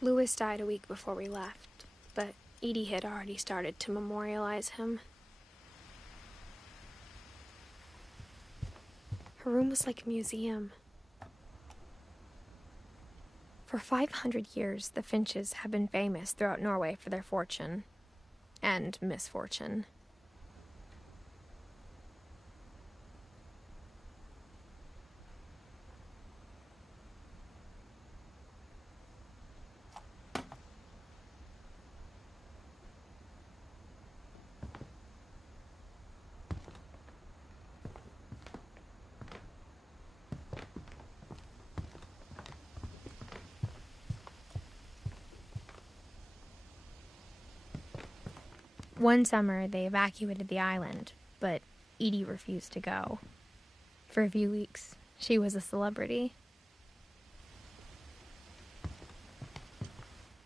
Louis died a week before we left, but Edie had already started to memorialize him. Her room was like a museum. For 500 years, the Finches have been famous throughout Norway for their fortune and misfortune. One summer, they evacuated the island, but Edie refused to go. For a few weeks, she was a celebrity.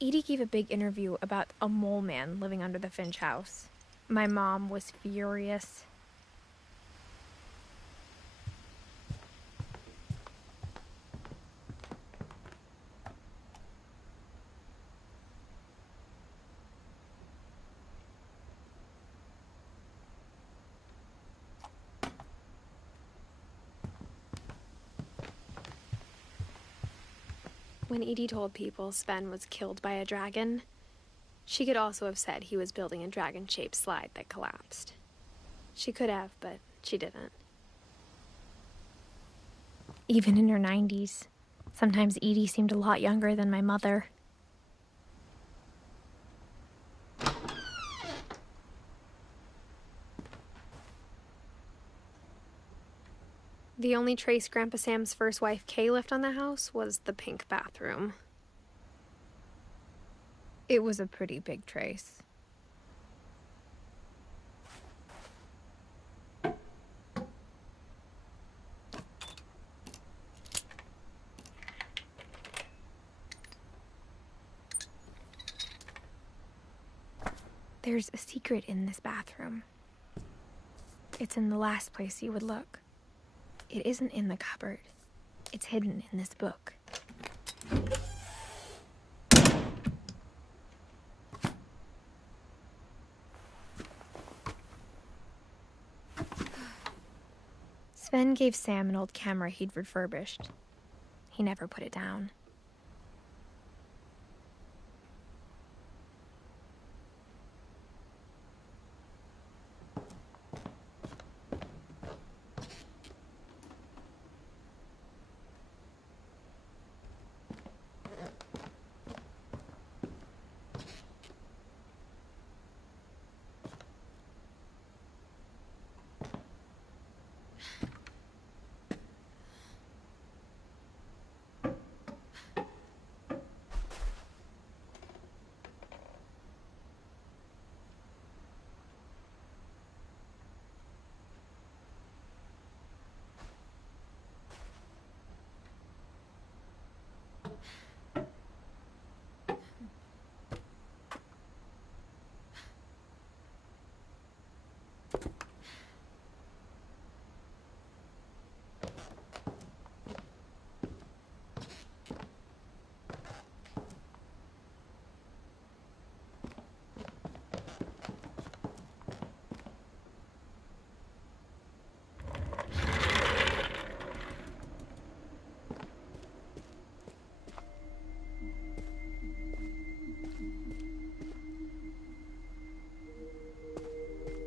Edie gave a big interview about a mole man living under the Finch house. My mom was furious. When Edie told people Sven was killed by a dragon, she could also have said he was building a dragon-shaped slide that collapsed. She could have, but she didn't. Even in her 90s, sometimes Edie seemed a lot younger than my mother. The only trace Grandpa Sam's first wife, Kay, left on the house was the pink bathroom. It was a pretty big trace. There's a secret in this bathroom. It's in the last place you would look. It isn't in the cupboard. It's hidden in this book. Sven gave Sam an old camera he'd refurbished. He never put it down.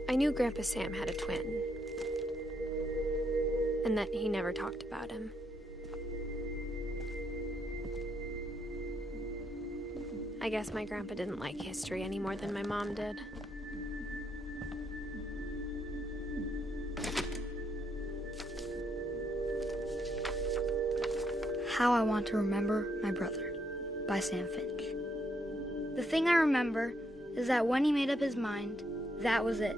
I knew Grandpa Sam had a twin, and that he never talked about him. I guess my grandpa didn't like history any more than my mom did. How I Want to Remember My Brother by Sam Finch. The thing I remember is that when he made up his mind, that was it.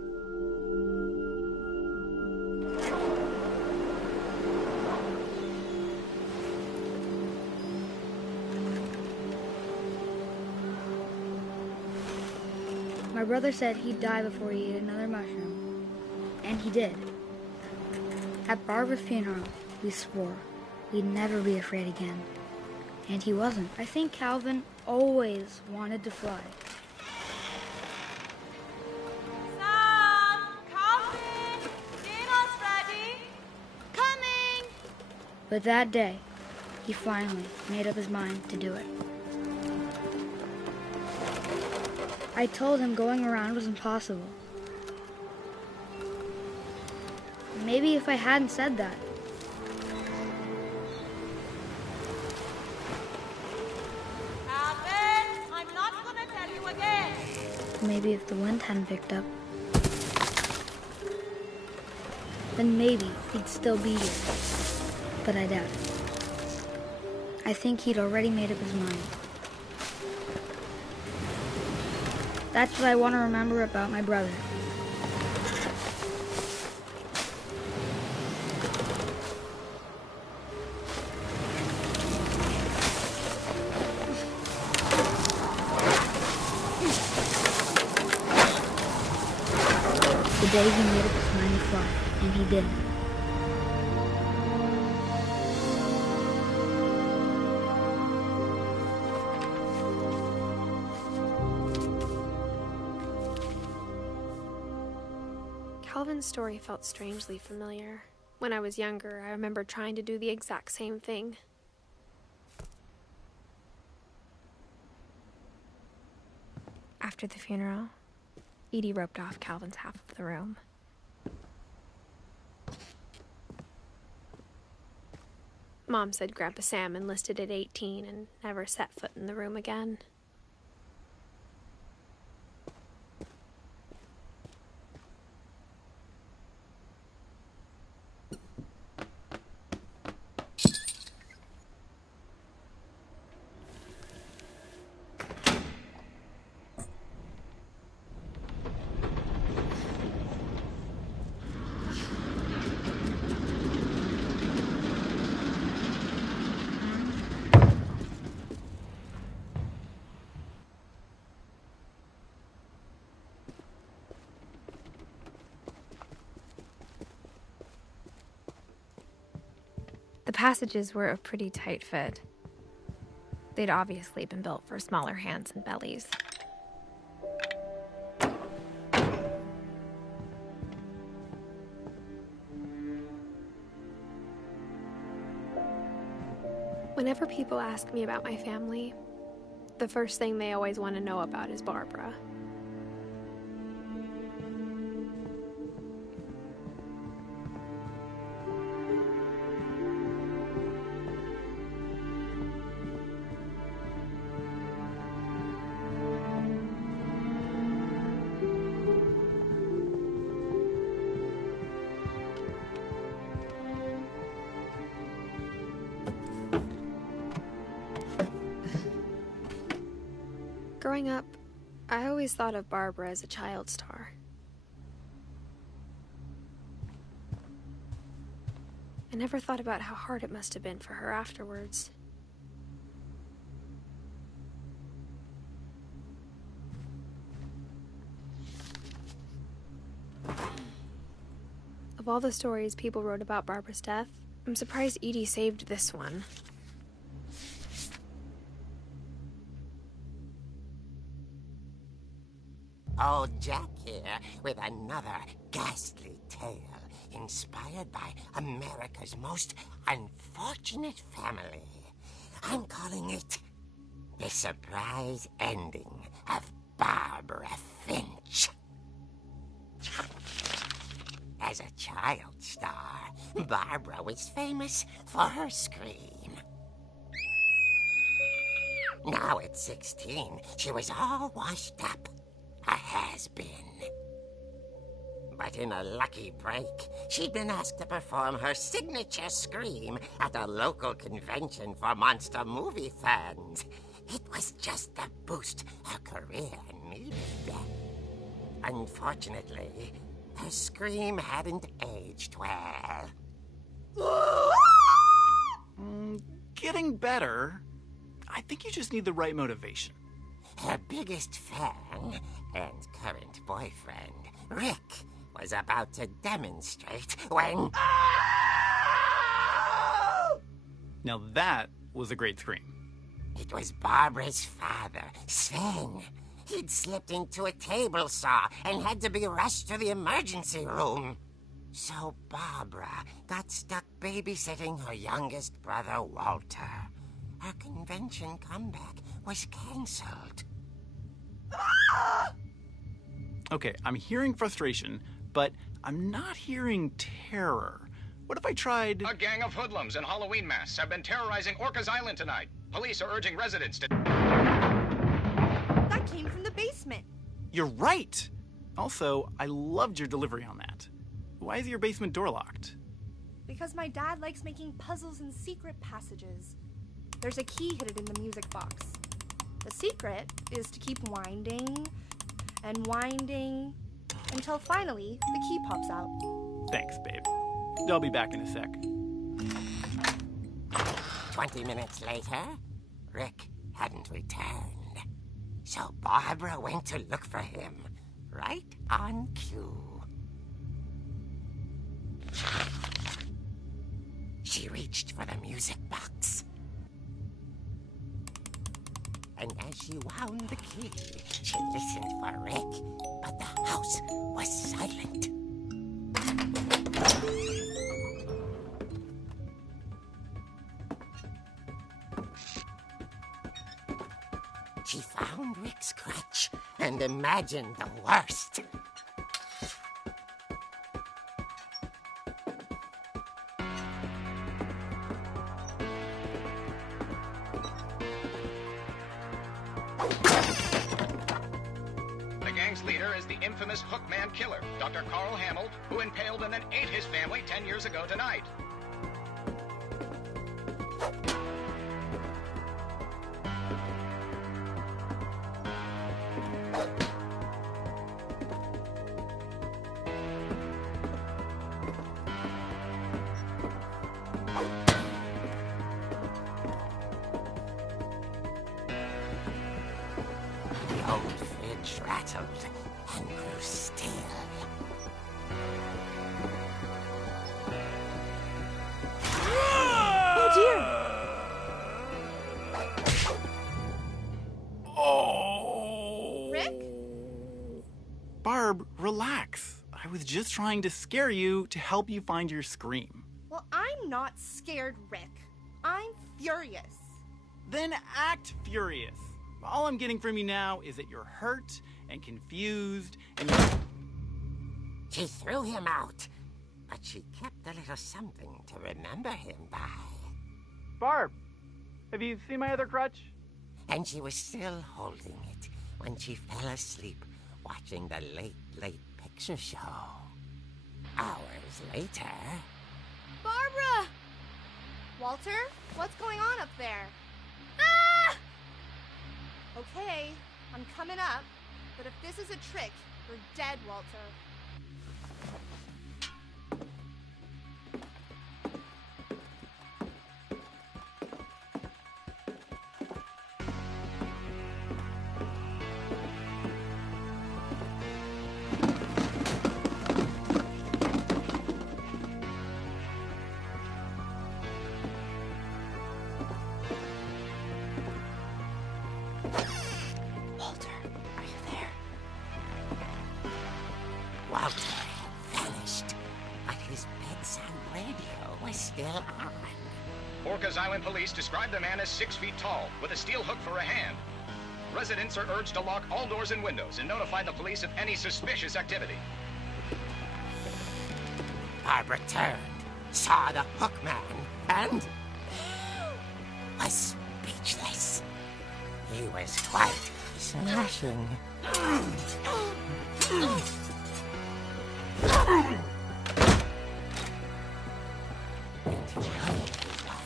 My brother said he'd die before he ate another mushroom. And he did. At Barbara's funeral, we swore we'd never be afraid again. And he wasn't. I think Calvin always wanted to fly. Sam! Calvin! Dinner's ready! Coming! But that day, he finally made up his mind to do it. I told him going around was impossible. Maybe if I hadn't said that, Calvin! I'm not gonna tell you again! maybe if the wind hadn't picked up, then maybe he'd still be here. But I doubt it. I think he'd already made up his mind. That's what I want to remember about my brother. The day he made up his mind to fly, and he didn't. Calvin's story felt strangely familiar. When I was younger, I remember trying to do the exact same thing. After the funeral, Edie roped off Calvin's half of the room. Mom said Grandpa Sam enlisted at 18 and never set foot in the room again. The passages were a pretty tight fit. They'd obviously been built for smaller hands and bellies. Whenever people ask me about my family, the first thing they always want to know about is Barbara. Growing up, I always thought of Barbara as a child star. I never thought about how hard it must have been for her afterwards. Of all the stories people wrote about Barbara's death, I'm surprised Edie saved this one. Old Jack here with another ghastly tale inspired by America's most unfortunate family. I'm calling it The Surprise Ending of Barbara Finch. As a child star, Barbara was famous for her scream. Now at 16, she was all washed up. A has-been. But in a lucky break, she'd been asked to perform her signature scream at a local convention for monster movie fans. It was just the boost her career needed. Unfortunately, her scream hadn't aged well. Getting better. I think you just need the right motivation. Her biggest fan and current boyfriend, Rick, was about to demonstrate when... Now that was a great scream. It was Barbara's father, Sven. He'd slipped into a table saw and had to be rushed to the emergency room. So Barbara got stuck babysitting her youngest brother, Walter. Her convention comeback was cancelled. Okay, I'm hearing frustration, but I'm not hearing terror. What if I tried... A gang of hoodlums in Halloween masks have been terrorizing Orcas Island tonight. Police are urging residents to... That came from the basement. You're right! Also, I loved your delivery on that. Why is your basement door locked? Because my dad likes making puzzles and secret passages. There's a key hidden in the music box. The secret is to keep winding and winding until finally the key pops out. Thanks, babe. I'll be back in a sec. 20 minutes later, Rick hadn't returned. So Barbara went to look for him, right on cue. She reached for the music box. And as she wound the key, she listened for Rick, but the house was silent. She found Rick's crutch and imagined the worst. The gang's leader is the infamous Hookman killer, Dr. Carl Hamill, who impaled and then ate his family 10 years ago tonight. The old fridge rattled and grew still. Oh dear! Oh! Rick? Barb, relax. I was just trying to scare you to help you find your scream. Well, I'm not scared, Rick. I'm furious. Then act furious. All I'm getting from you now is that you're hurt and confused and She threw him out, but she kept a little something to remember him by. Barb, have you seen my other crutch? And she was still holding it when she fell asleep watching the late picture show. Hours later... Barbara! Walter, what's going on up there? Ah! Okay, I'm coming up, but if this is a trick, you're dead, Walter. Walter, are you there? Walter had vanished, but his bedside radio was still on. Orcas Island police describe the man as 6 feet tall, with a steel hook for a hand. Residents are urged to lock all doors and windows and notify the police of any suspicious activity. Barbara turned, saw the Hookman, and was speechless. He was quite smashing. And he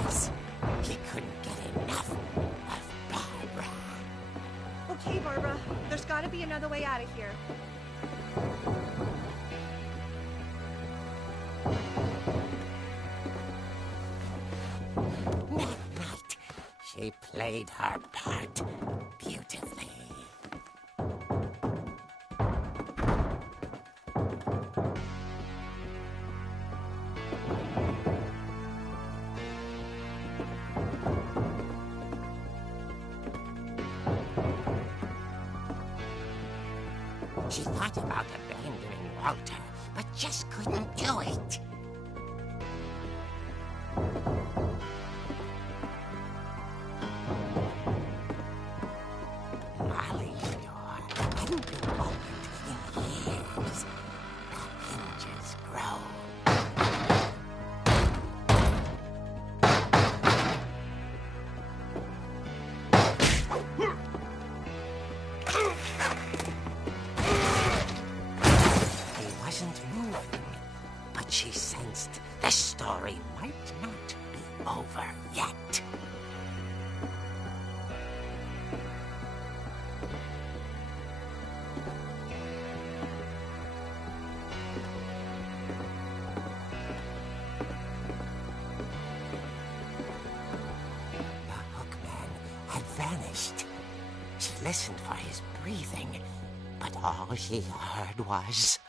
was. He couldn't get enough of Barbara. Okay, Barbara, there's gotta be another way out of here. That night, she played her part beautifully. She thought about abandoning Walter, but just couldn't do it. Molly's door hadn't been opened in years. The hinges grow. He wasn't moving, but she sensed the story might not be over yet. The hookman had vanished. She listened for his breathing, but all she heard was...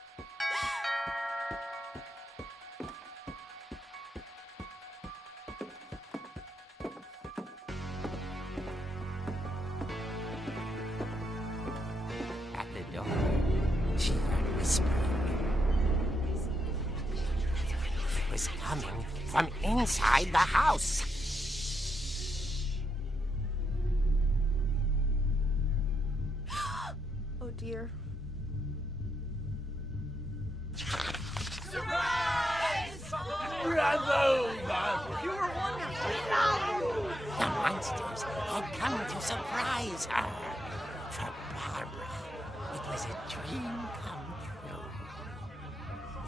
At the door, she heard whispering. It was coming from inside the house. Oh dear. The monsters had come to surprise her. For Barbara, it was a dream come true.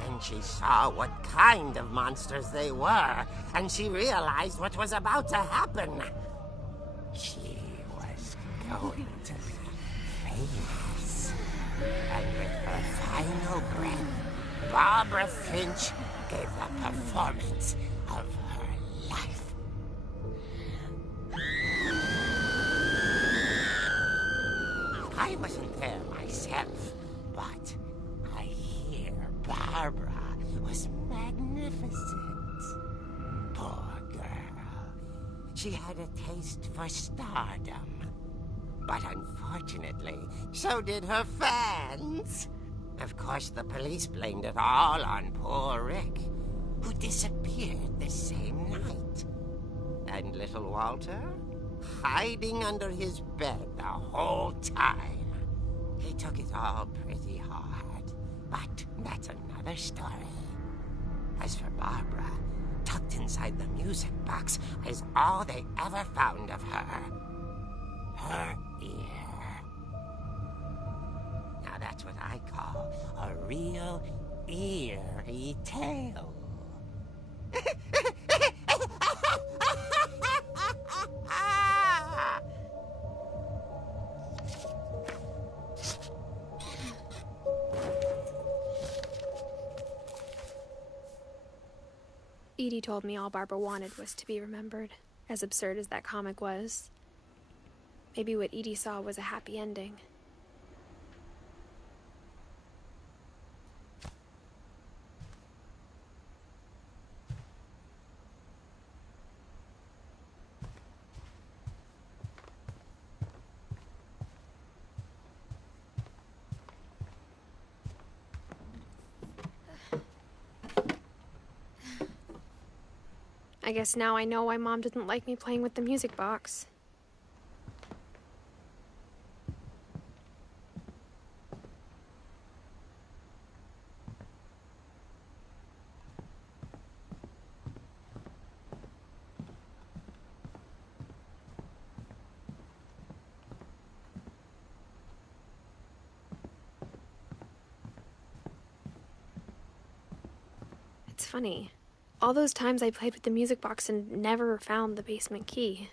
Then she saw what kind of monsters they were, and she realized what was about to happen. She was going to be famous. And with her final breath, Barbara Finch gave the performance of her life. I wasn't there myself, but I hear Barbara was magnificent. Poor girl. She had a taste for stardom. But unfortunately, so did her fans. Of course, the police blamed it all on poor Rick, who disappeared the same night. And little Walter? Hiding under his bed the whole time. He took it all pretty hard, but that's another story. As for Barbara, tucked inside the music box is all they ever found of her. Her ear. Now that's what I call a real eerie tale. Edie told me all Barbara wanted was to be remembered, as absurd as that comic was. Maybe what Edie saw was a happy ending. I guess now I know why Mom didn't like me playing with the music box. It's funny. All those times I played with the music box and never found the basement key.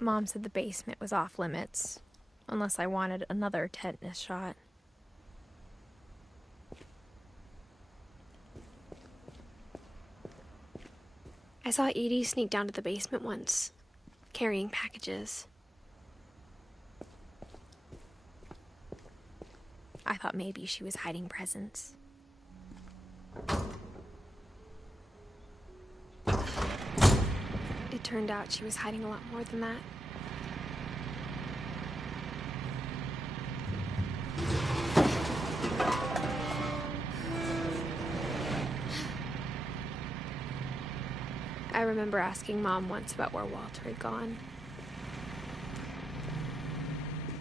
Mom said the basement was off limits, unless I wanted another tetanus shot. I saw Edie sneak down to the basement once, carrying packages. I thought maybe she was hiding presents. It turned out she was hiding a lot more than that. I remember asking Mom once about where Walter had gone.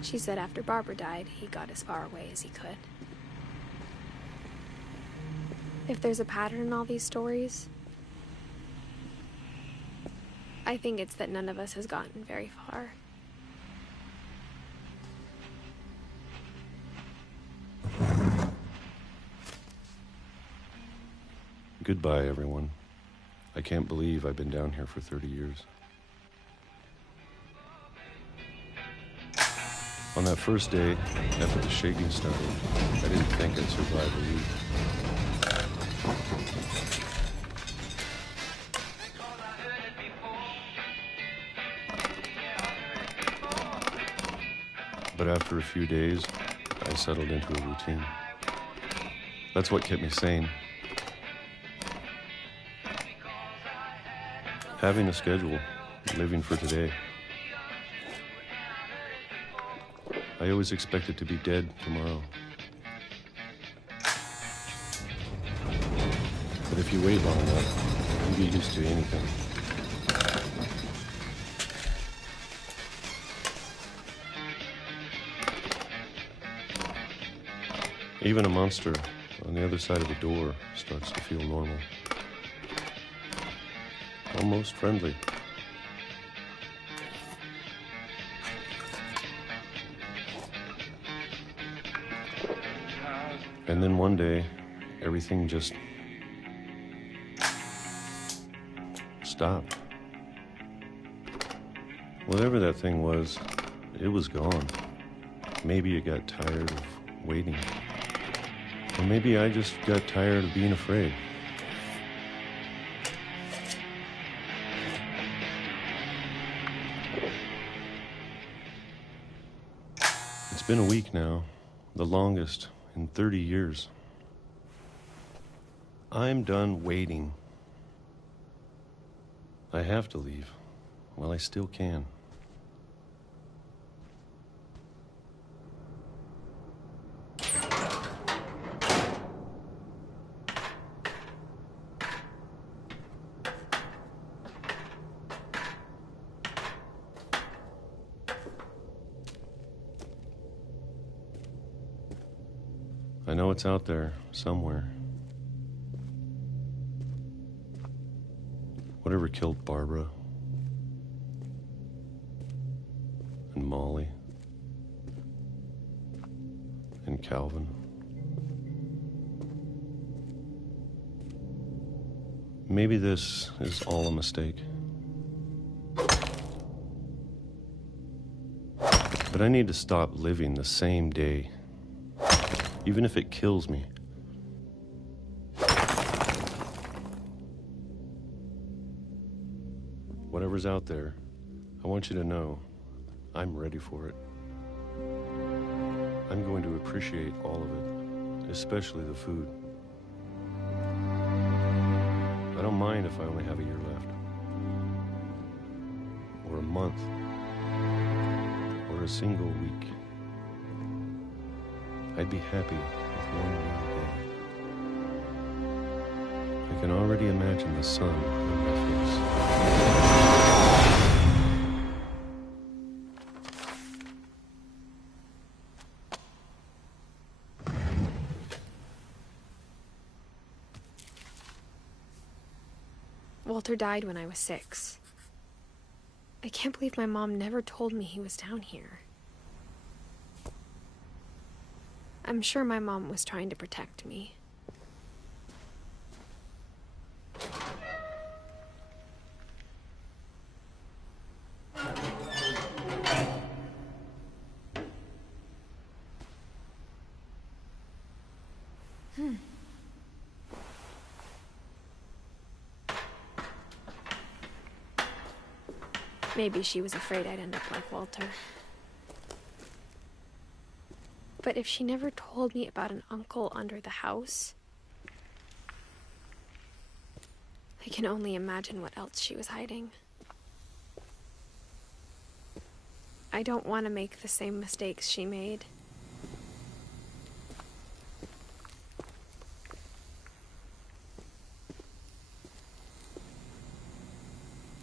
She said after Barbara died, he got as far away as he could. If there's a pattern in all these stories, I think it's that none of us has gotten very far. Goodbye, everyone. I can't believe I've been down here for 30 years. On that first day, after the shaking started, I didn't think I'd survive a week. But after a few days, I settled into a routine. That's what kept me sane. Having a schedule, living for today. I always expected to be dead tomorrow. But if you wait long enough, you get used to anything. Even a monster on the other side of the door starts to feel normal. Almost friendly. And then one day, everything just stopped. Whatever that thing was, it was gone. Maybe it got tired of waiting. Or maybe I just got tired of being afraid. It's been a week now, the longest in 30 years. I'm done waiting. I have to leave while I still can. I know it's out there somewhere. Whatever killed Barbara and Molly and Calvin. Maybe this is all a mistake. But I need to stop living the same day. Even if it kills me. Whatever's out there, I want you to know I'm ready for it. I'm going to appreciate all of it, especially the food. I don't mind if I only have a year left, or a month, or a single week. I'd be happy with one more day. I can already imagine the sun on my face. Walter died when I was 6. I can't believe my mom never told me he was down here. I'm sure my mom was trying to protect me. Maybe she was afraid I'd end up like Walter. But if she never told me about an uncle under the house, I can only imagine what else she was hiding. I don't want to make the same mistakes she made.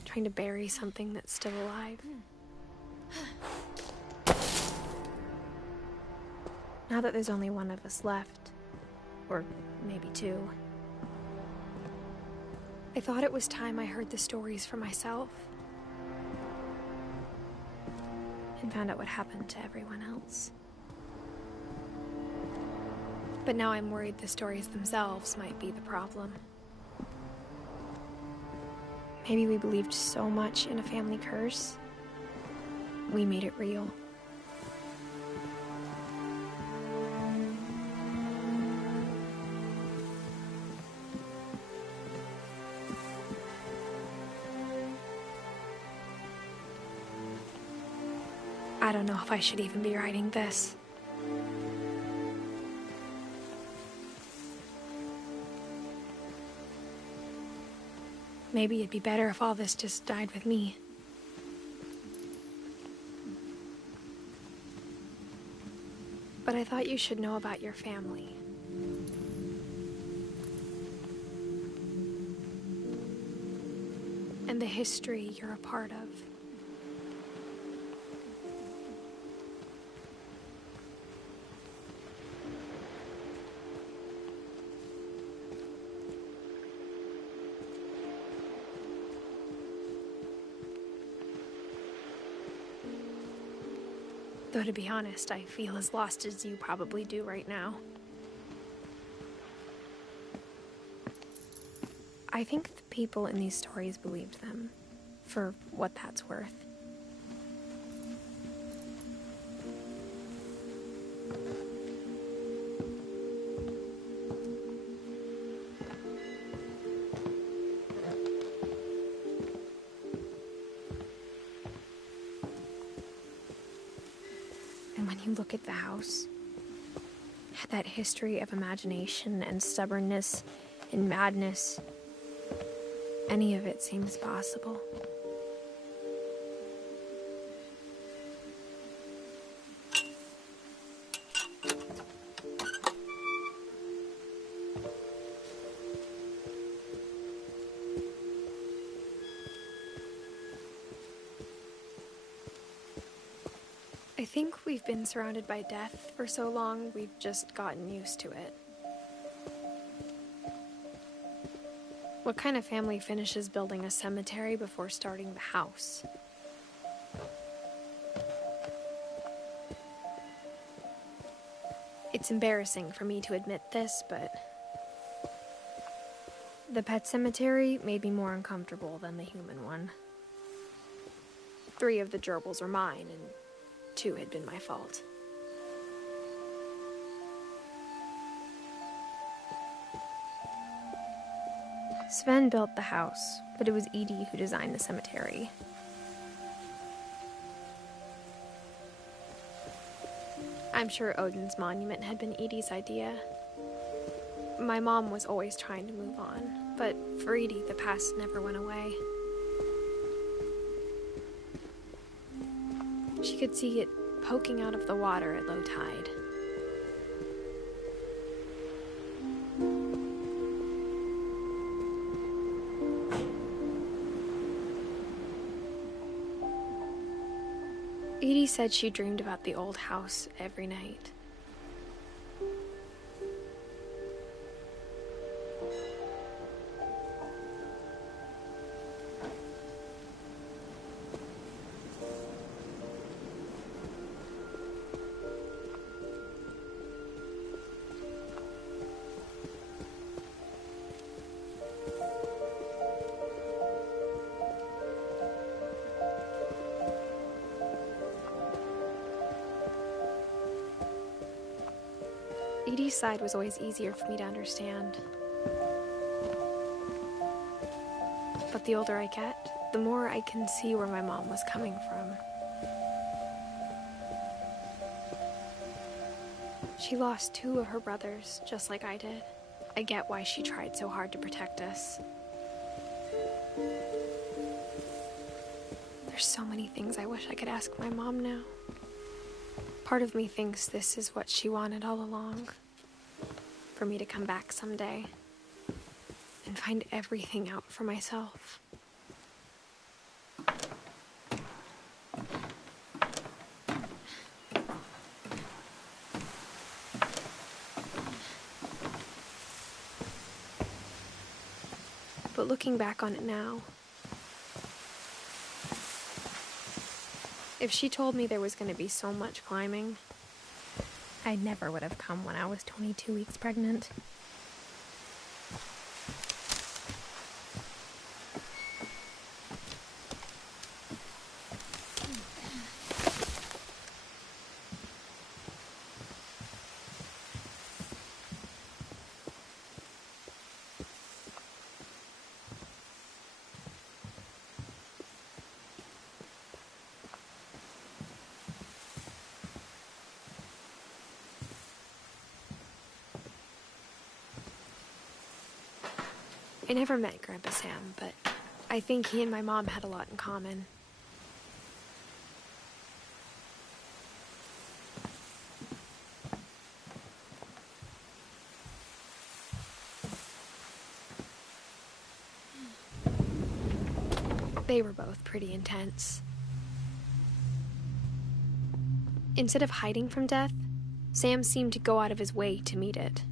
Trying to bury something that's still alive. Now that there's only one of us left, or maybe two, I thought it was time I heard the stories for myself and found out what happened to everyone else. But now I'm worried the stories themselves might be the problem. Maybe we believed so much in a family curse, we made it real. I don't know if I should even be writing this. Maybe it'd be better if all this just died with me. But I thought you should know about your family. And the history you're a part of. Though to be honest, I feel as lost as you probably do right now. I think the people in these stories believed them, for what that's worth. And when you look at the house, that history of imagination and stubbornness and madness, any of it seems possible. I think we've been surrounded by death for so long, we've just gotten used to it. What kind of family finishes building a cemetery before starting the house? It's embarrassing for me to admit this, but the pet cemetery made me more uncomfortable than the human one. 3 of the gerbils are mine, and 2 had been my fault. Sven built the house, but it was Edie who designed the cemetery. I'm sure Odin's monument had been Edie's idea. My mom was always trying to move on, but for Edie, the past never went away. She could see it poking out of the water at low tide. Edie said she dreamed about the old house every night. Edie's side was always easier for me to understand. But the older I get, the more I can see where my mom was coming from. She lost 2 of her brothers, just like I did. I get why she tried so hard to protect us. There's so many things I wish I could ask my mom now. Part of me thinks this is what she wanted all along. For me to come back someday and find everything out for myself. But looking back on it now, if she told me there was going to be so much climbing, I never would have come when I was 22 weeks pregnant. I never met Grandpa Sam, but I think he and my mom had a lot in common. They were both pretty intense. Instead of hiding from death, Sam seemed to go out of his way to meet it.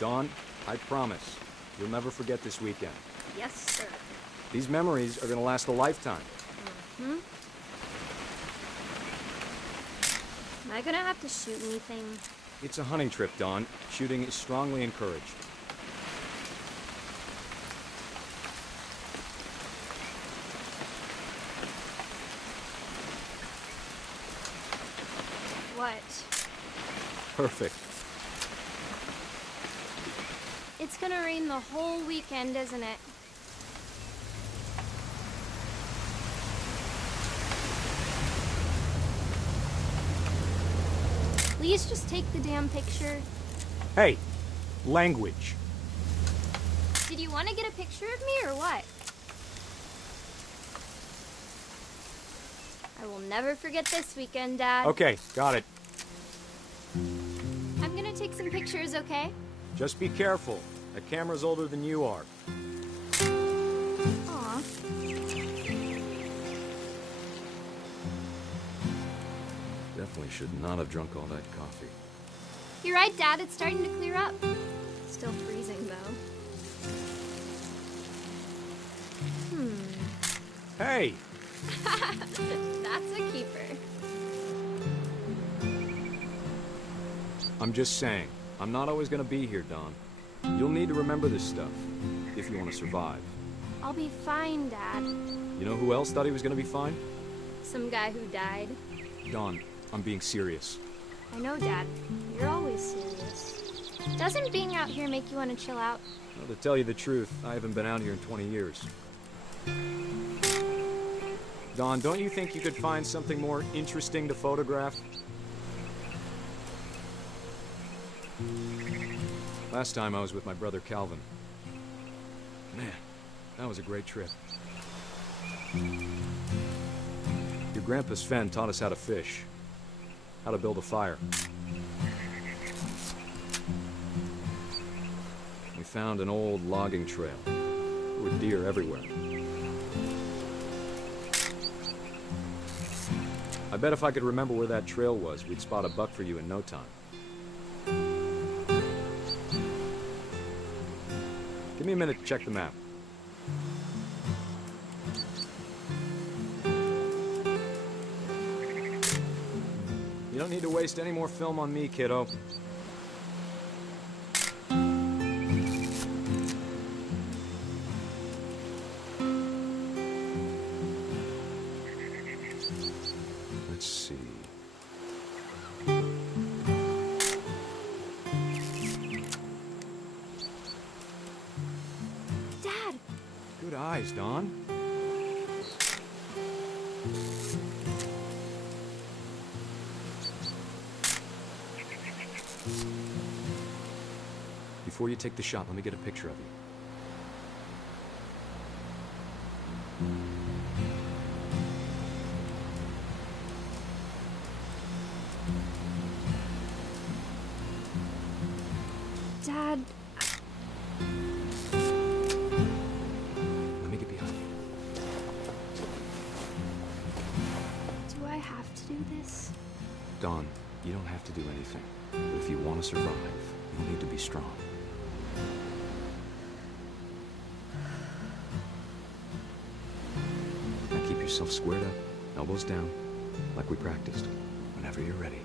Dawn, I promise, you'll never forget this weekend. Yes, sir. These memories are gonna last a lifetime. Hmm? Am I gonna have to shoot anything? It's a hunting trip, Dawn. Shooting is strongly encouraged. What? Perfect. It's gonna rain the whole weekend, isn't it? Please just take the damn picture. Hey, language. Did you want to get a picture of me or what? I will never forget this weekend, Dad. Okay, got it. I'm gonna take some pictures, okay? Just be careful. That camera's older than you are. Aw. Definitely should not have drunk all that coffee. You're right, Dad. It's starting to clear up. Still freezing, though. Hey! That's a keeper. I'm just saying, I'm not always gonna be here, Dawn. You'll need to remember this stuff, if you want to survive. I'll be fine, Dad. You know who else thought he was gonna be fine? Some guy who died. Dawn, I'm being serious. I know, Dad. You're always serious. Doesn't being out here make you want to chill out? Well, to tell you the truth, I haven't been out here in 20 years. Dawn, don't you think you could find something more interesting to photograph? Last time I was with my brother Calvin. Man, that was a great trip. Your grandpa Sven taught us how to fish, how to build a fire. We found an old logging trail. There were deer everywhere. I bet if I could remember where that trail was, we'd spot a buck for you in no time. Give me a minute to check the map. You don't need to waste any more film on me, kiddo. Let's see. Dad! Good eyes, Don. Before you take the shot, let me get a picture of you. Dad, Let me get behind you. do I have to do this? Don, you don't have to do anything. But if you want to survive, you'll need to be strong. Now keep yourself squared up, elbows down, like we practiced, whenever you're ready.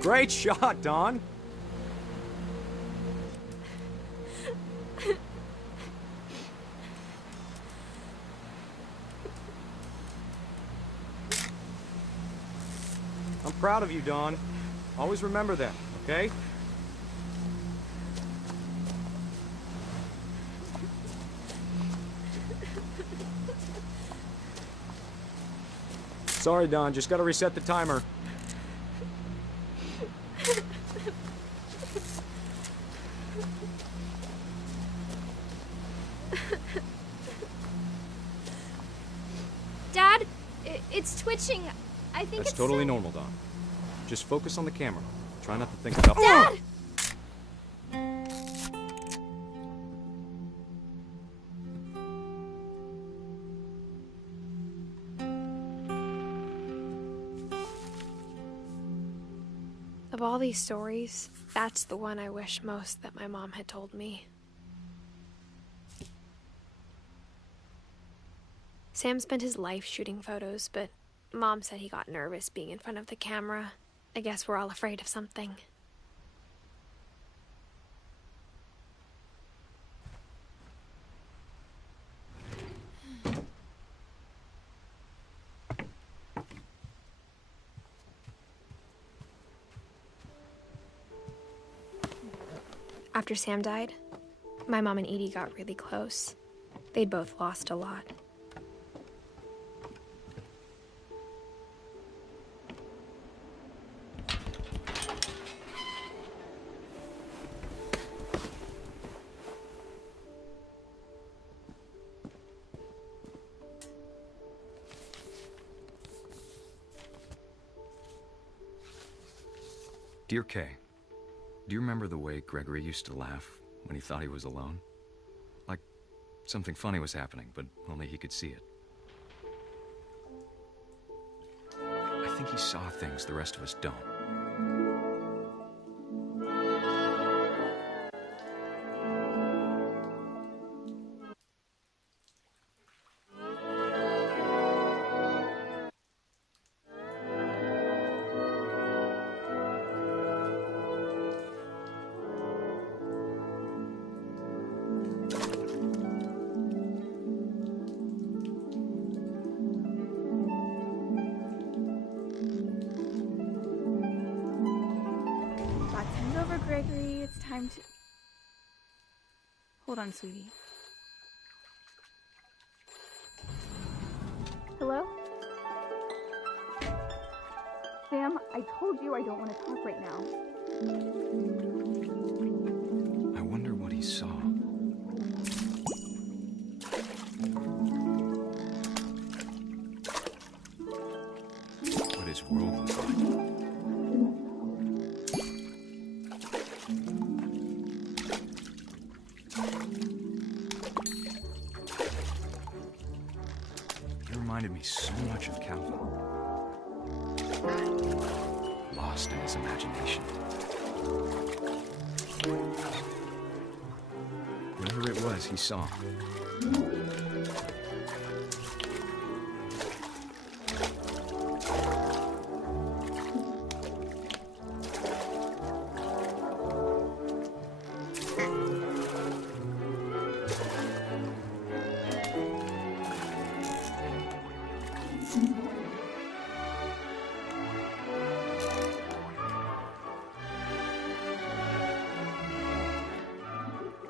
Great shot, Don! I'm proud of you, Don. Always remember that, okay? Sorry, Don. Just gotta reset the timer. Dad, it's twitching. I think That's it's totally so- normal, Don. Just focus on the camera. Try not to think about... Dad! Of all these stories, that's the one I wish most that my mom had told me. Sam spent his life shooting photos, but Mom said he got nervous being in front of the camera. I guess we're all afraid of something. After Sam died, my mom and Edie got really close. They'd both lost a lot. Dear Kay, do you remember the way Gregory used to laugh when he thought he was alone? Like something funny was happening, but only he could see it. I think he saw things the rest of us don't. Time's over, Gregory. It's time to... Hold on, sweetie. Hello? Sam, I told you I don't want to talk right now. I wonder what he saw. What his world was like. He reminded me so much of Calvin. lost in his imagination. Whatever it was he saw.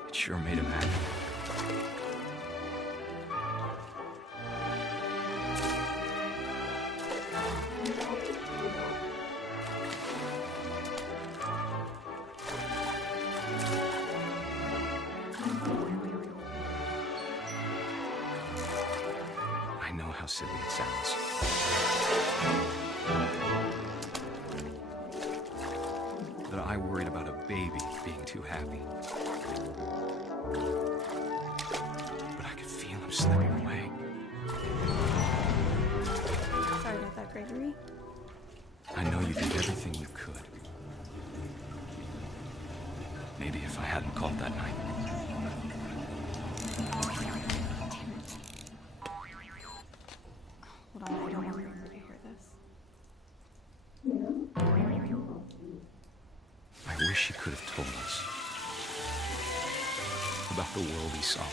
It sure made him happy. I know how silly it sounds. That I worried about a baby being too happy. But I could feel him slipping away. Sorry about that, Gregory. I know you did everything you could. Maybe if I hadn't called that night. Hold on, I don't want Gregory to hear this. I wish he could have told us about the world he saw.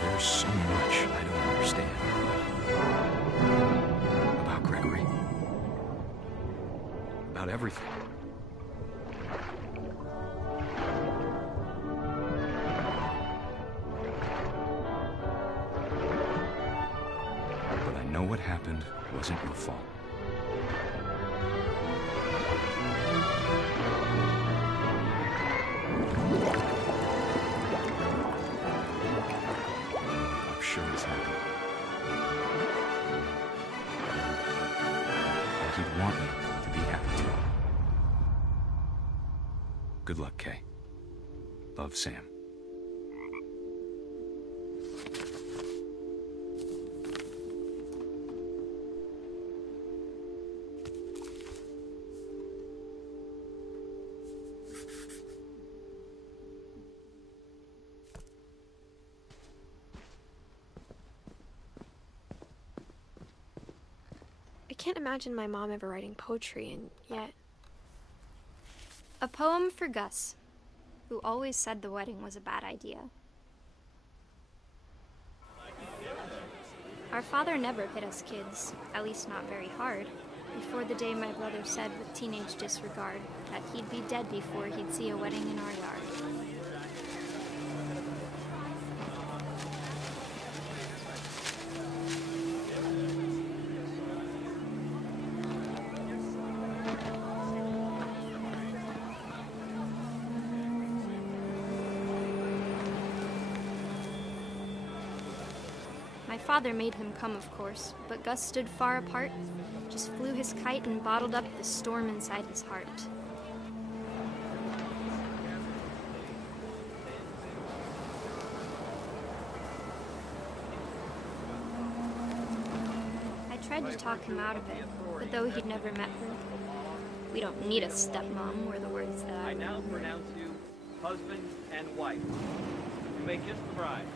There's so much I don't understand about Gregory, about everything. But I know what happened wasn't your fault. I'm sure he's happy. And he'd want me to be happy too. Good luck, Kay. Love, Sam. I can't imagine my mom ever writing poetry, and yet... A poem for Gus, who always said the wedding was a bad idea. Our father never hit us kids, at least not very hard, before the day my brother said with teenage disregard that he'd be dead before he'd see a wedding in our yard. My father made him come, of course, but Gus stood far apart, just flew his kite and bottled up the storm inside his heart. I tried to talk him out of it, but though he'd never met her, "We don't need a stepmom," were the words that I now remember. pronounce you husband and wife. You may kiss the bride.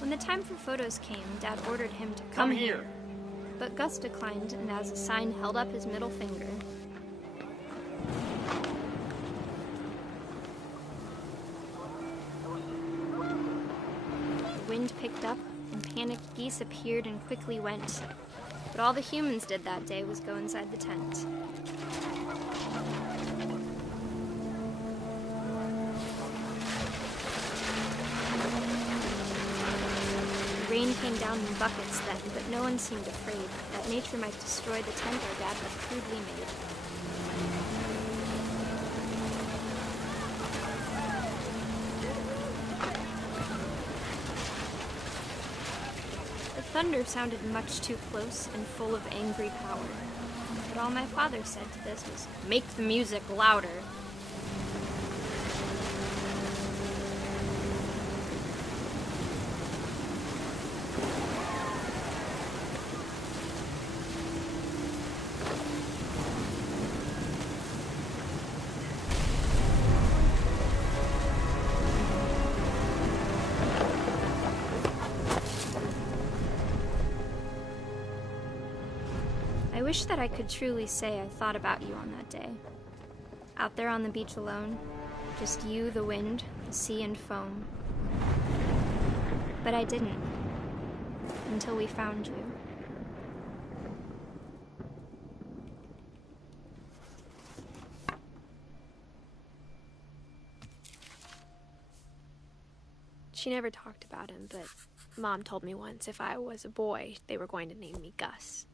When the time for photos came, Dad ordered him to come here. But Gus declined, and as a sign held up his middle finger. The wind picked up and panicked geese appeared and quickly went. But all the humans did that day was go inside the tent. The rain came down in buckets then, but no one seemed afraid that nature might destroy the tent our dad had crudely made. The thunder sounded much too close and full of angry power. But all my father said to this was, "Make the music louder." I wish that I could truly say I thought about you on that day. Out there on the beach alone, just you, the wind, the sea, and foam. But I didn't, until we found you. She never talked about him, but Mom told me once if I was a boy, they were going to name me Gus.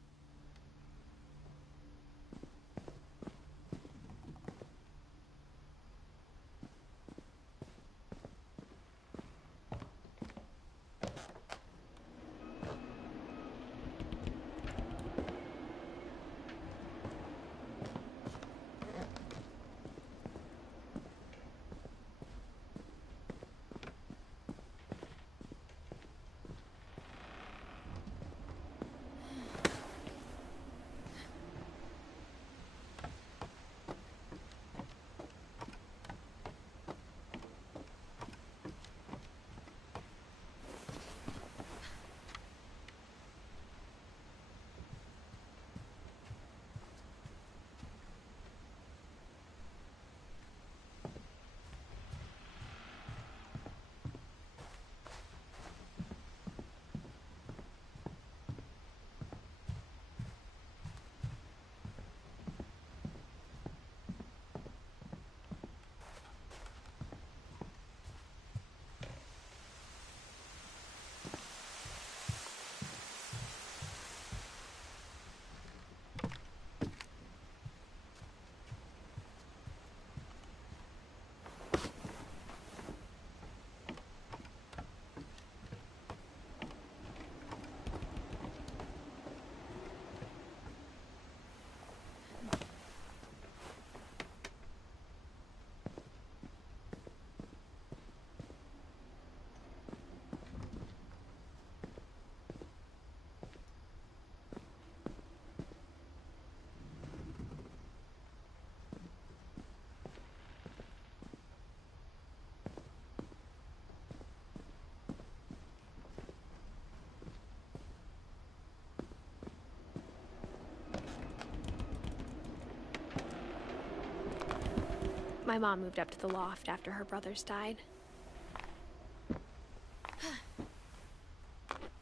My mom moved up to the loft after her brothers died.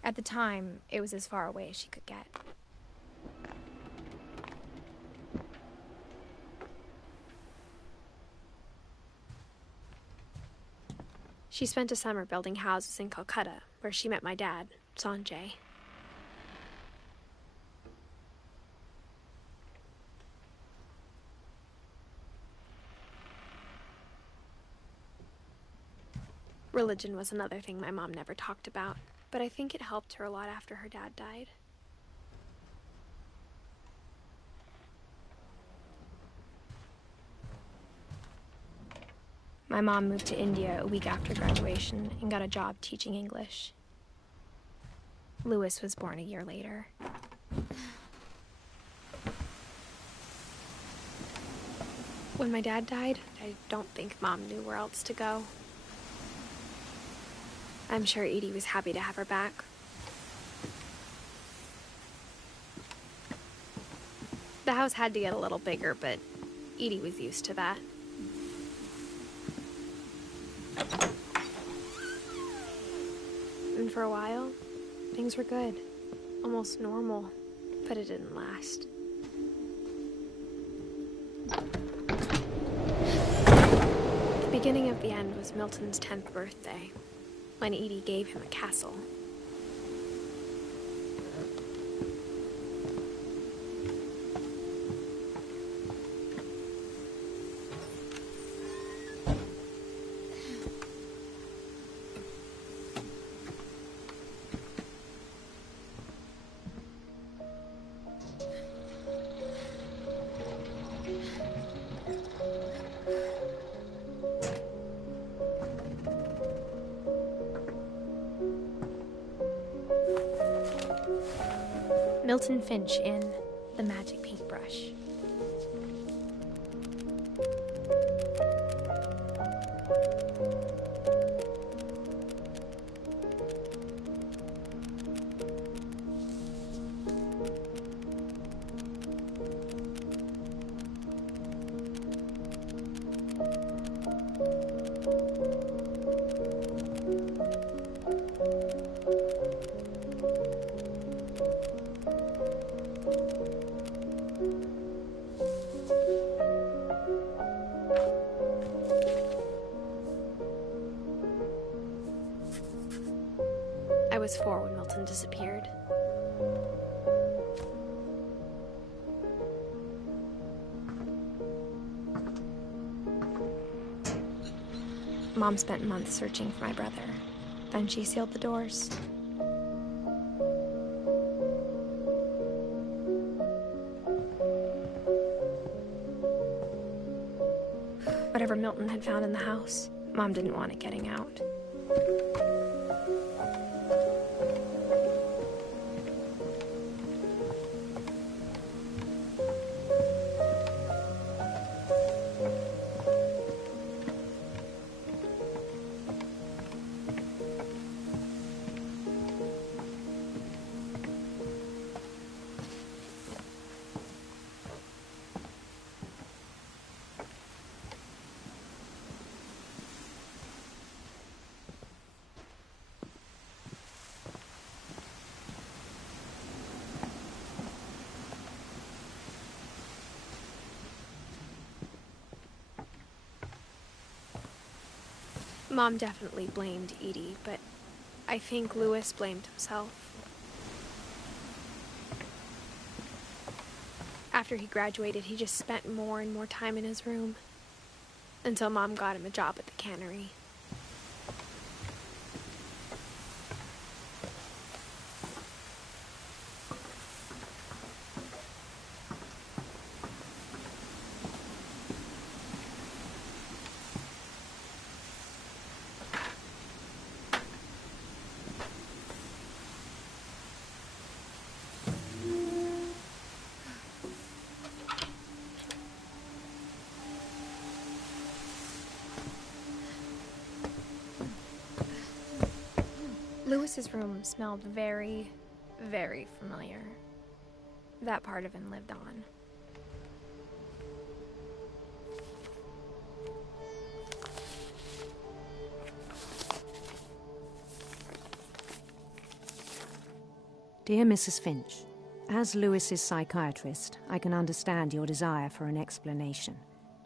At the time, it was as far away as she could get. She spent a summer building houses in Calcutta, where she met my dad, Sanjay. Religion was another thing my mom never talked about, but I think it helped her a lot after her dad died. My mom moved to India a week after graduation and got a job teaching English. Louis was born a year later. When my dad died, I don't think Mom knew where else to go. I'm sure Edie was happy to have her back. The house had to get a little bigger, but Edie was used to that. And for a while, Things were good. Almost normal. But it didn't last. The beginning of the end was Milton's 10th birthday, when Edie gave him a castle. Milton Finch in The Magic Paintbrush. I was 4 when Milton disappeared. Mom spent months searching for my brother. Then she sealed the doors. Whatever Milton had found in the house, Mom didn't want it getting out. Mom definitely blamed Edie, but I think Louis blamed himself. After he graduated, he just spent more and more time in his room, until Mom got him a job at the cannery. Louis's room smelled very, very familiar. That part of him lived on. Dear Mrs. Finch, as Louis's psychiatrist, I can understand your desire for an explanation.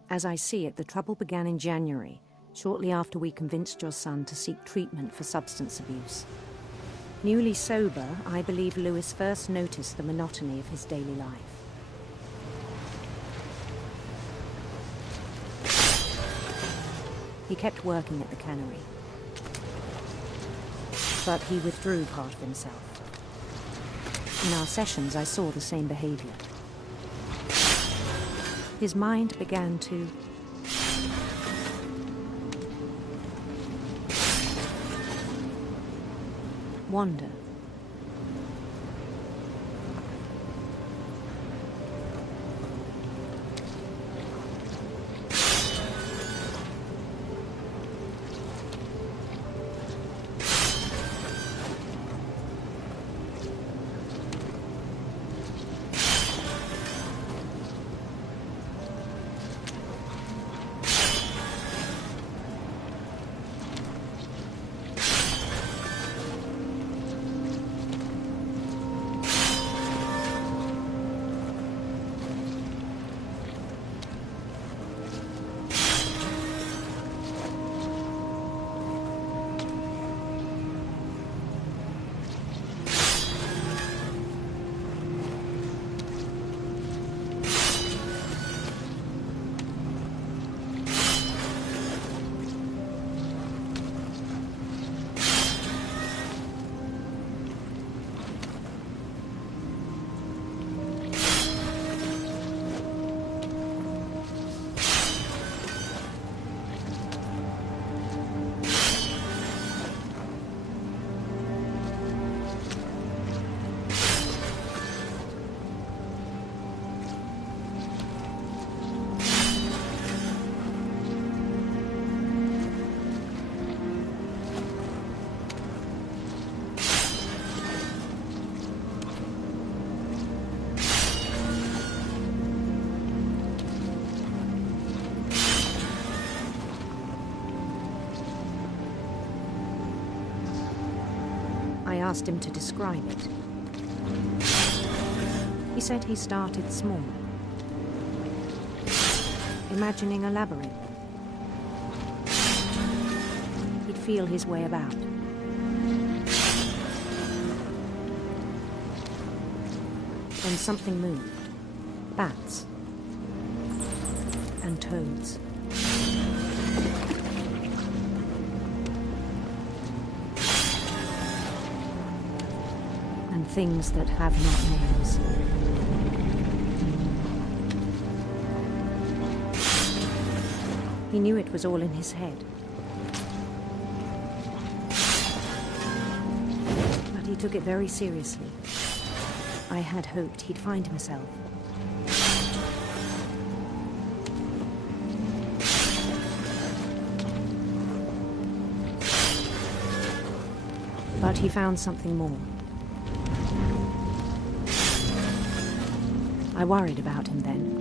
As I see it, the trouble began in January, shortly after we convinced your son to seek treatment for substance abuse. Newly sober, I believe Louis first noticed the monotony of his daily life. He kept working at the cannery, but he withdrew part of himself. In our sessions, I saw the same behavior. His mind began to wander. asked him to describe it. He said he started small, imagining a labyrinth. He'd feel his way about. Then something moved. Bats. And toads. And things that have not names. He knew it was all in his head. But he took it very seriously. I had hoped he'd find himself. But he found something more. I worried about him then.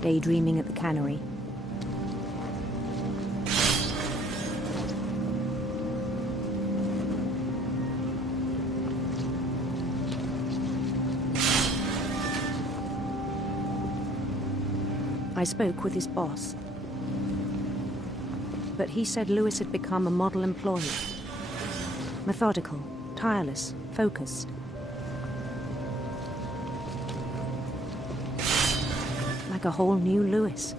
Daydreaming at the cannery. I spoke with his boss. But he said Lewis had become a model employee. Methodical, tireless, focused. Like a whole new Lewis.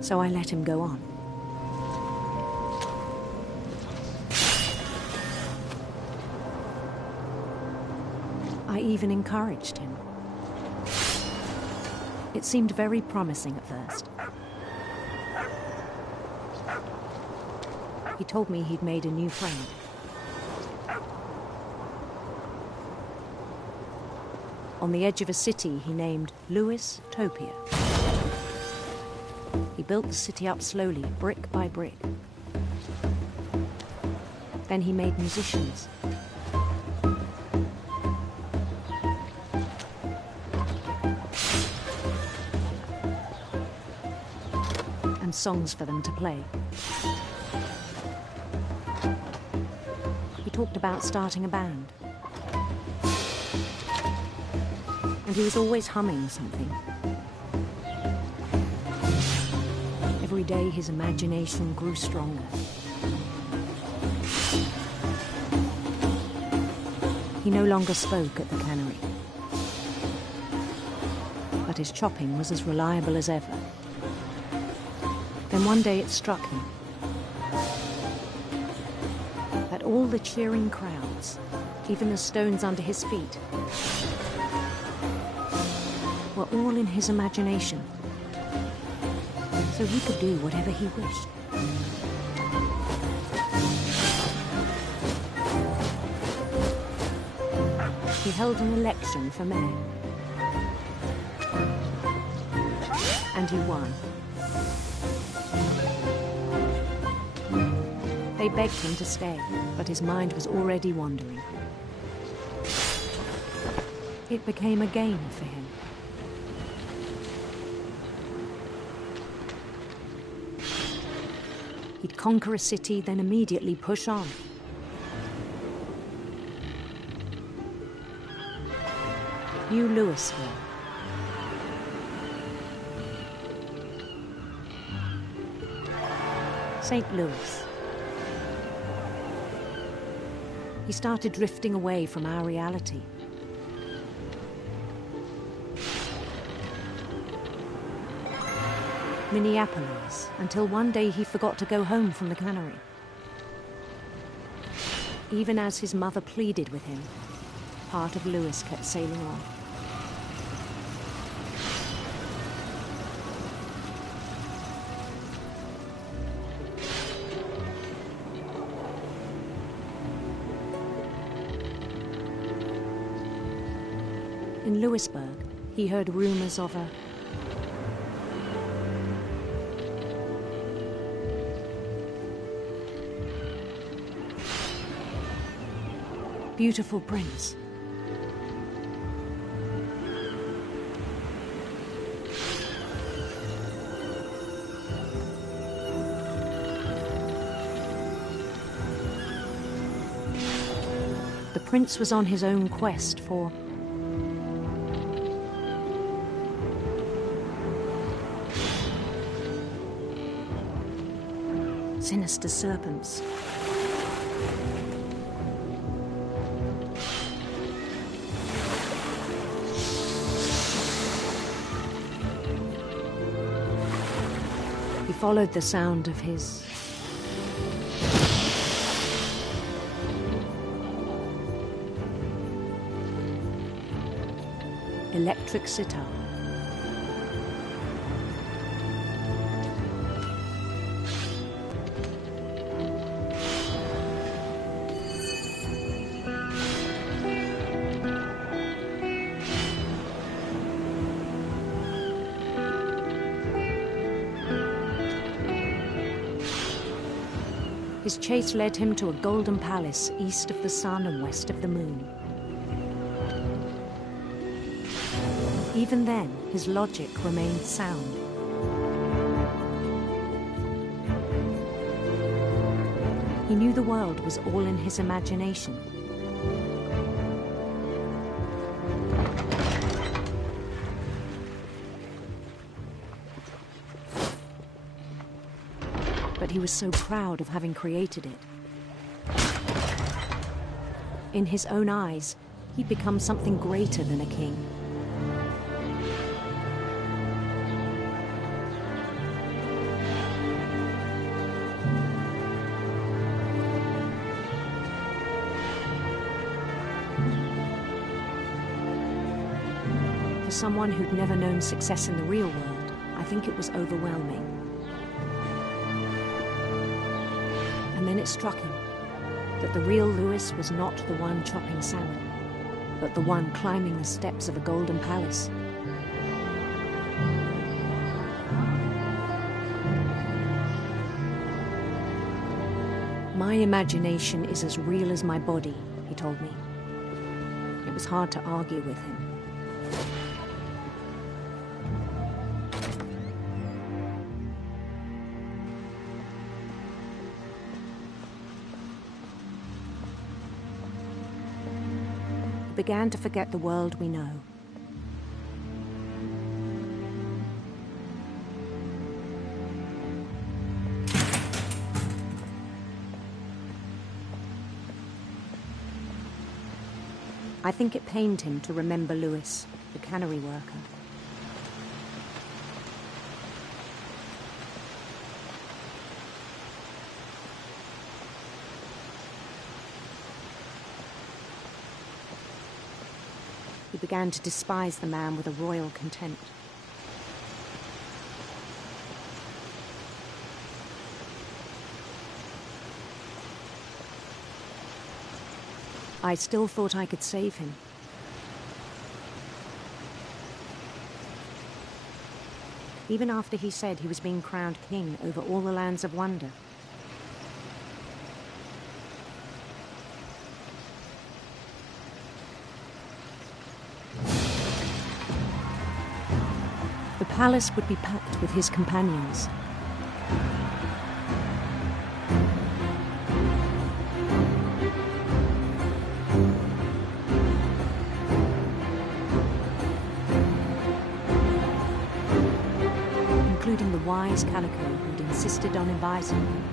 So I let him go on. I even encouraged him. It seemed very promising at first. He told me he'd made a new friend. On the edge of a city he named Lewis Topia. He built the city up slowly, brick by brick. Then he made musicians. And songs for them to play. He talked about starting a band. And he was always humming something. Every day his imagination grew stronger. He no longer spoke at the cannery. But his chopping was as reliable as ever. Then one day it struck him that all the cheering crowds, even the stones under his feet, were all in his imagination, so he could do whatever he wished. He held an election for mayor, and he won. They begged him to stay, but his mind was already wandering. It became a game for him. He'd conquer a city, then immediately push on. New Louisville. St. Louis. He started drifting away from our reality. Minneapolis, until one day he forgot to go home from the cannery. Even as his mother pleaded with him, part of Lewis kept sailing on. In Lewisburg, he heard rumors of a beautiful prince. The prince was on his own quest for sinister serpents. He followed the sound of his electric sitar. His chase led him to a golden palace east of the sun and west of the moon. Even then, his logic remained sound. He knew the world was all in his imagination. But he was so proud of having created it. In his own eyes, he'd become something greater than a king. For someone who'd never known success in the real world, I think it was overwhelming. And then it struck him that the real Lewis was not the one chopping salmon, but the one climbing the steps of a golden palace. My imagination is as real as my body, he told me. It was hard to argue with him. Began to forget the world we know. I think it pained him to remember Lewis, the cannery worker. He began to despise the man with a royal contempt. I still thought I could save him. Even after he said he was being crowned king over all the lands of wonder. The palace would be packed with his companions. Including the wise Calico who'd insisted on advising him.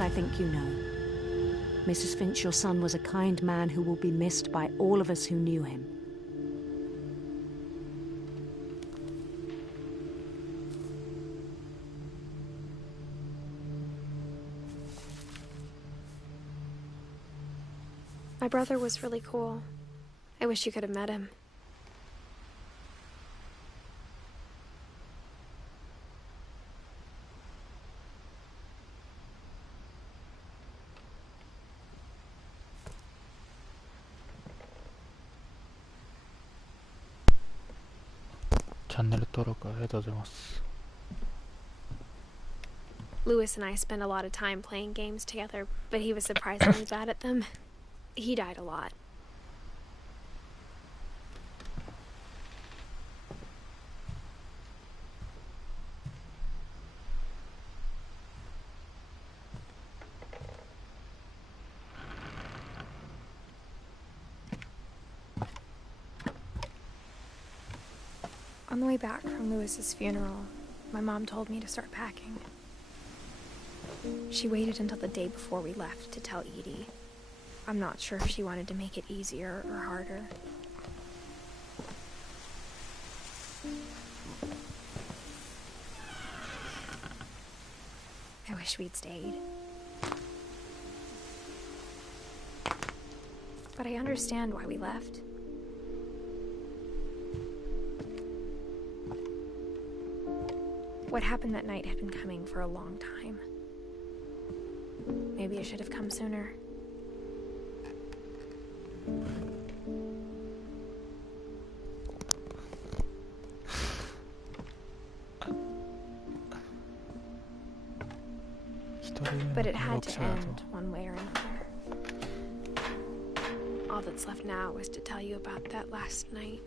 I think you know. Mrs. Finch, your son was a kind man who will be missed by all of us who knew him. My brother was really cool. I wish you could have met him. Lewis and I spent a lot of time playing games together, but he was surprisingly bad at them. He died a lot. On the way back from Lewis's funeral, my mom told me to start packing. She waited until the day before we left to tell Edie. I'm not sure if she wanted to make it easier or harder. I wish we'd stayed. But I understand why we left. What happened that night had been coming for a long time. Maybe it should have come sooner. But it had to end one way or another. All that's left now is to tell you about that last night.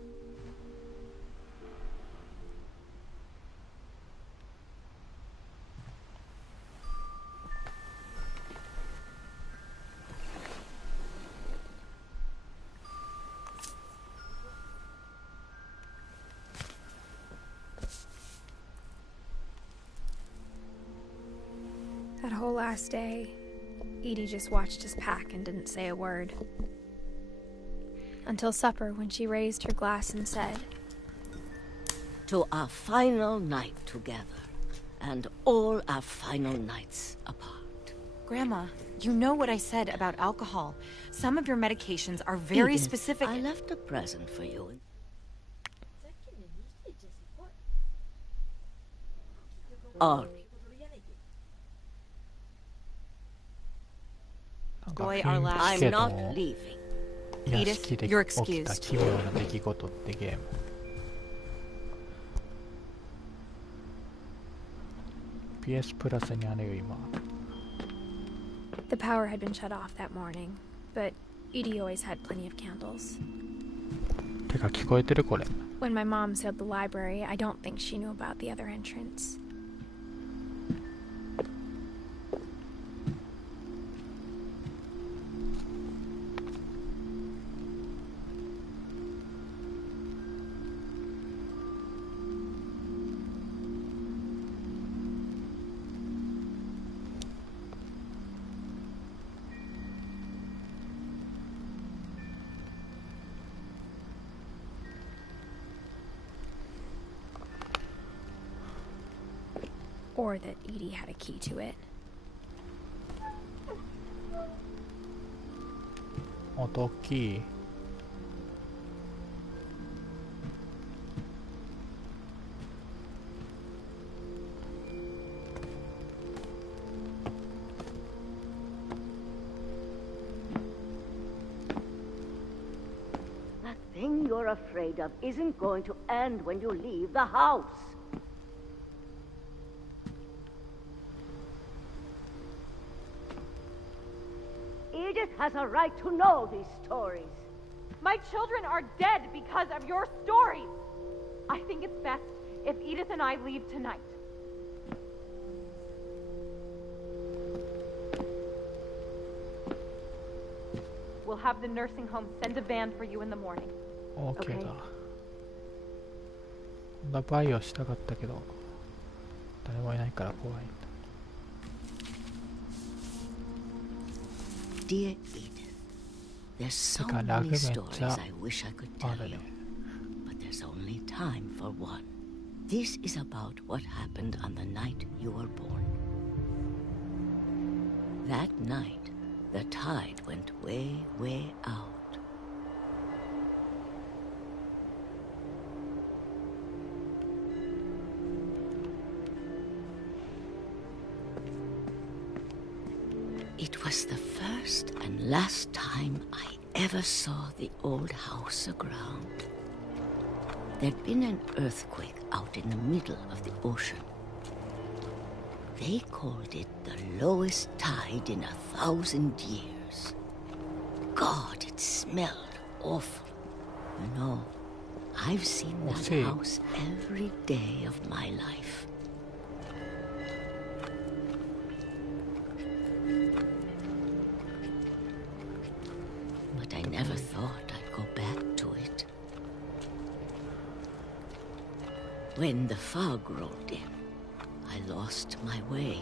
That whole last day, Edie just watched us pack and didn't say a word. Until supper, when she raised her glass and said, "To our final night together, and all our final nights apart." Grandma, you know what I said about alcohol. Some of your medications are very Edith, specific. I left a present for you. All. Boy, our last... I'm not leaving. Edith, you're excused. 奇妙な出来事ってゲーム。PS プラスにあるよ今。The power had been shut off that morning, but Edie always had plenty of candles. てか聞こえてるこれ。When my mom sailed the library, I don't think she knew about the other entrance. Or that Edie had a key to it. 音大きい。That thing you're afraid of isn't going to end when you leave the house. Edith has a right to know these stories. My children are dead because of your stories. I think it's best if Edith and I leave tonight. We'll have the nursing home send a van for you in the morning. OK だ。こんなバイオしたかったけど、誰もいないから怖い。Dear Edith, there's so many stories I wish I could tell you, but there's only time for one. This is about what happened on the night you were born. That night, The tide went way, way out. It was the first and last time I ever saw the old house aground. There'd been an earthquake out in the middle of the ocean. They called it the lowest tide in 1,000 years. God, it smelled awful. You know, I've seen that house every day of my life. But I never thought I'd go back to it. When the fog rolled in, I lost my way.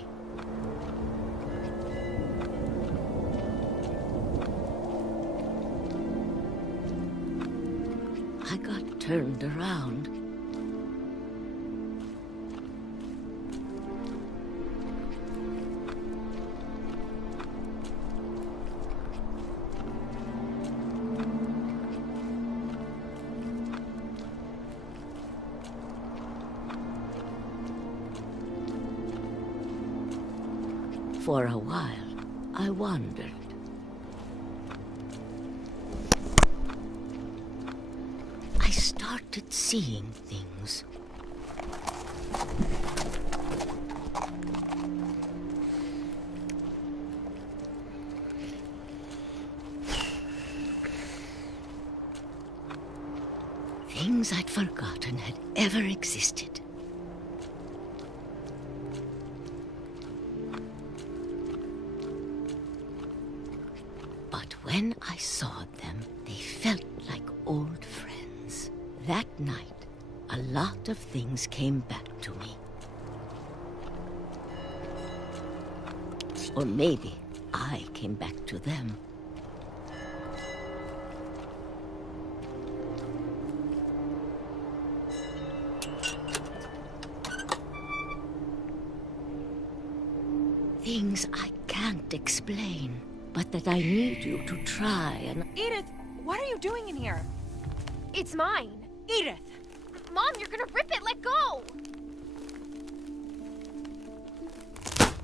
I got turned around. For a while, I wandered. I started seeing things. Things I'd forgotten had ever existed. When I saw them, they felt like old friends. That night, a lot of things came back to me. Or maybe I came back to them. Things I can't explain. But that I need you to try and... Edith, what are you doing in here? It's mine. Edith! Mom, you're gonna rip it! Let go!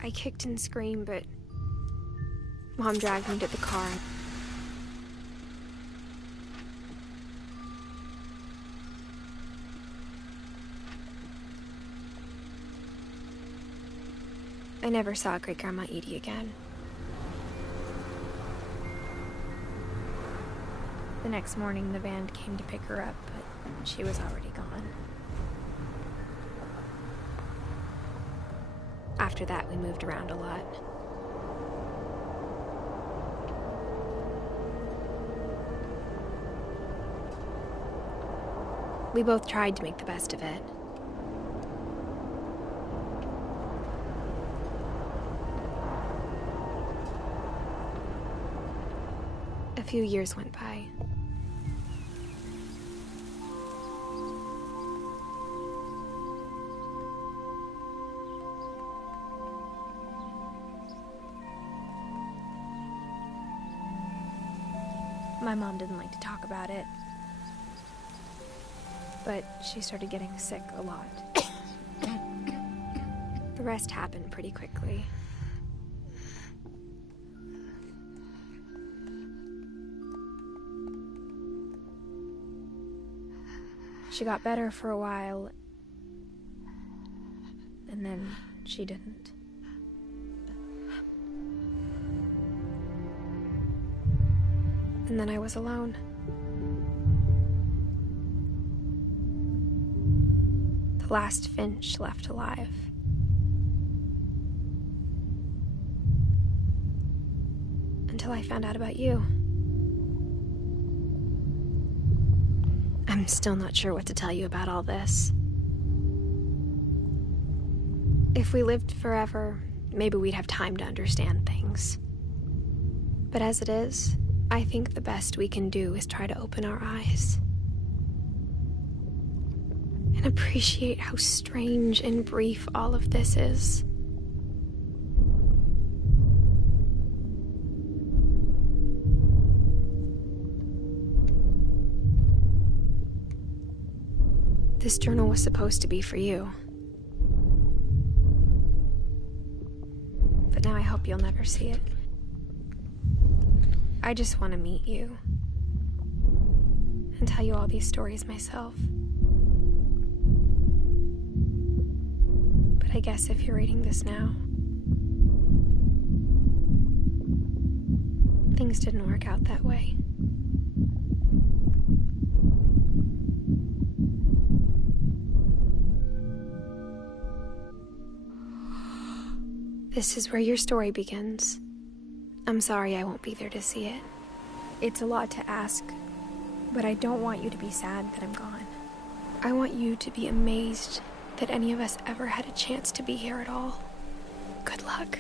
I kicked and screamed, but Mom dragged me to the car. I never saw Great-Grandma Edie again. The next morning, the van came to pick her up, but she was already gone. After that, we moved around a lot. We both tried to make the best of it. A few years went by. My mom didn't like to talk about it, but she started getting sick a lot. The rest happened pretty quickly. She got better for a while, and then she didn't. And then I was alone. The last Finch left alive. Until I found out about you. I'm still not sure what to tell you about all this. If we lived forever, maybe we'd have time to understand things. But as it is, I think the best we can do is try to open our eyes. And appreciate how strange and brief all of this is. This journal was supposed to be for you. But now I hope you'll never see it. I just want to meet you and tell you all these stories myself. But I guess if you're reading this now, things didn't work out that way. This is where your story begins. I'm sorry I won't be there to see it. It's a lot to ask, but I don't want you to be sad that I'm gone. I want you to be amazed that any of us ever had a chance to be here at all. Good luck.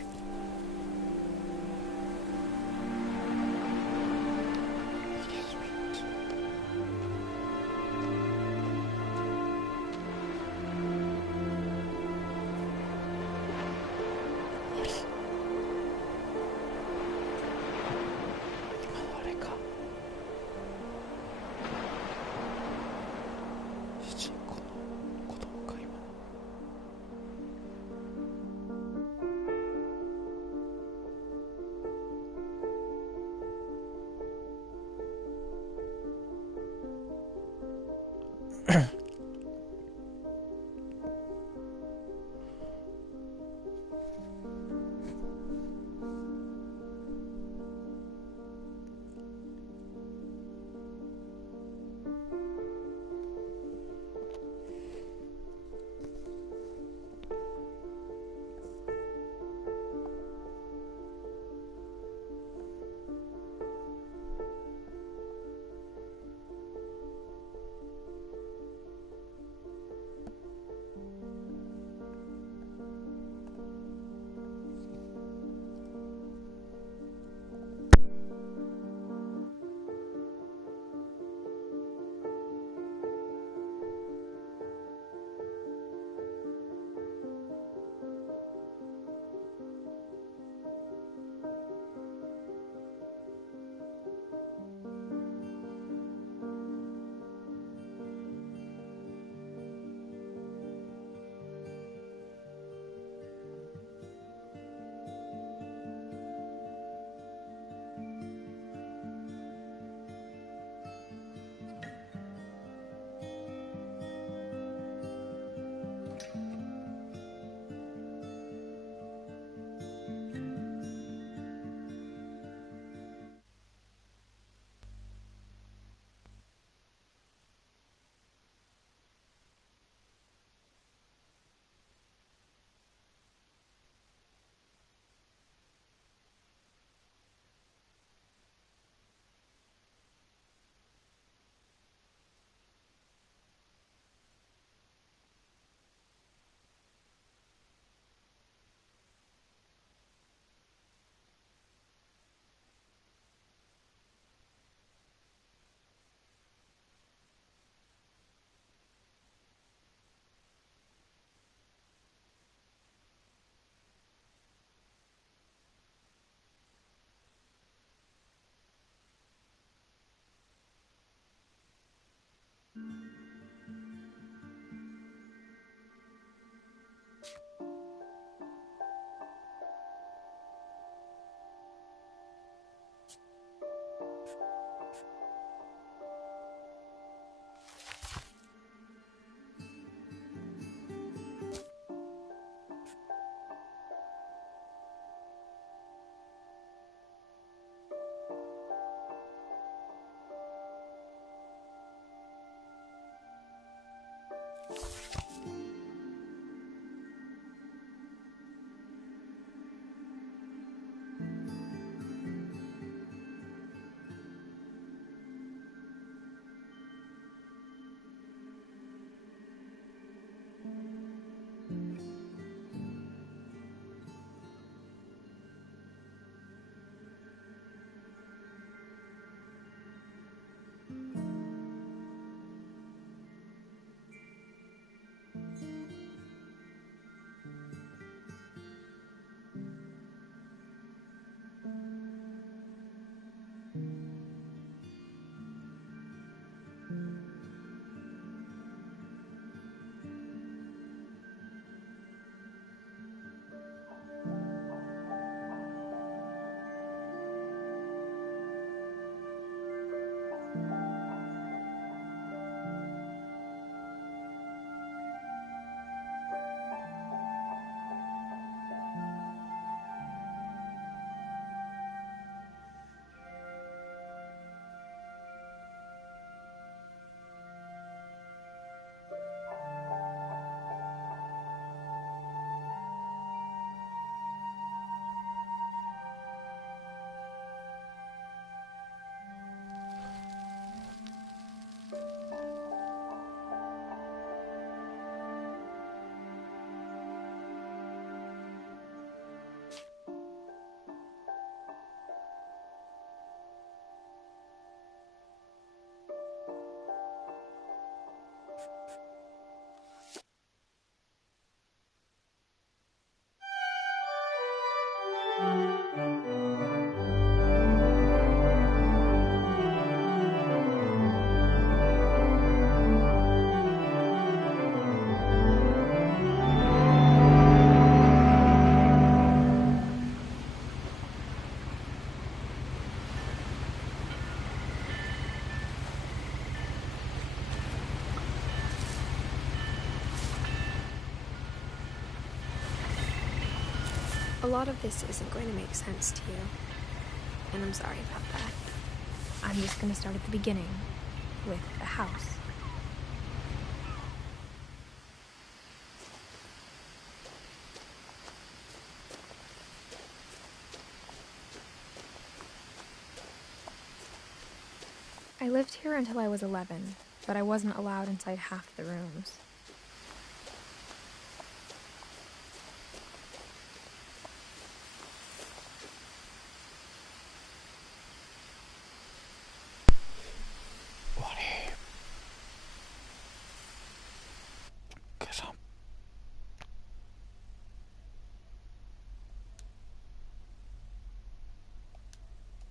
A lot of this isn't going to make sense to you, and I'm sorry about that. I'm just going to start at the beginning, with the house. I lived here until I was 11, but I wasn't allowed inside half the rooms.